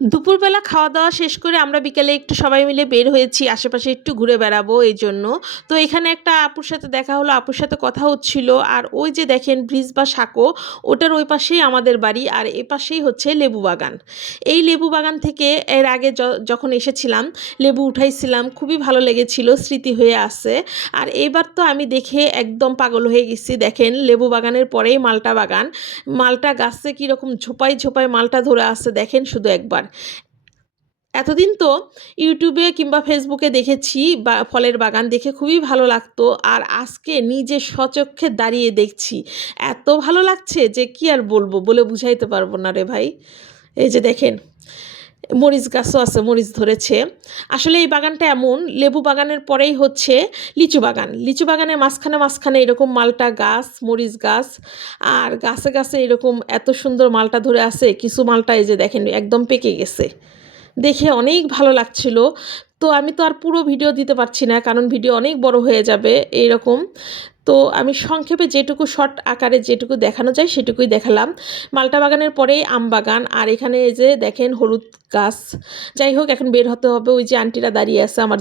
দুপুরবেলা খাওয়া-দাওয়া শেষ করে আমরা বিকেলে একটু সবাই মিলে বের হয়েছি আশেপাশে একটু ঘুরে বেড়াবো এইজন্য। তো এখানে একটা আপুর সাথে দেখা হলো, আপুর সাথে কথা হচ্ছিল। আর ওই যে দেখেন ব্রিজ বা সাঁকো, ওটার ওই পাশেই আমাদের বাড়ি আর এপাশেই হচ্ছে লেবু বাগান। এই লেবু বাগান থেকে এর আগে যখন এসেছিলাম লেবু উঠাইছিলাম, খুবই ভালো লেগেছিল, স্মৃতি হয়ে আছে। আর এবার তো আমি দেখে একদম পাগল হয়ে গেছি। দেখেন লেবু বাগানের পরেই মাল্টা বাগান। মাল্টা গাছে কীরকম ঝোপায়, ঝোপায় মাল্টা ধরে আছে দেখেন শুধু একবার। এতদিন তো ইউটিউবে কিংবা ফেসবুকে দেখেছি বা ফলের বাগান দেখে খুবই ভালো লাগতো। আর আজকে নিজে স্বচক্ষে দাঁড়িয়ে দেখছি। এত ভালো লাগছে যে কি আর বলবো, বলে বুঝাইতে পারবো না রে ভাই। এই যে দেখেন মরিচ গাছও আছে, মরিচ ধরেছে। আসলে এই বাগানটা এমন, লেবু বাগানের পরেই হচ্ছে লিচু বাগান। লিচু বাগানের মাঝখানে, মাঝখানে এরকম মাল্টা গাছ, মরিচ গাছ আর গাছে, গাছে এরকম এত সুন্দর মাল্টা ধরে আছে। কিছু মাল্টা এই যে দেখেন একদম পেকে গেছে। দেখে অনেক ভালো লাগছিল। তো আমি তো আর পুরো ভিডিও দিতে পারছি না, কারণ ভিডিও অনেক বড় হয়ে যাবে এইরকম। তো আমি সংক্ষেপে যেটুকু শর্ট আকারে যেটুকু দেখানো যায় সেটুকুই দেখালাম। মাল্টা বাগানের পরেই আম বাগান আর এখানে এই যে দেখেন হলুদ গাছ। যাই হোক এখন বের হতে হবে, ওই যে আন্টিরা দাঁড়িয়ে আছে আমার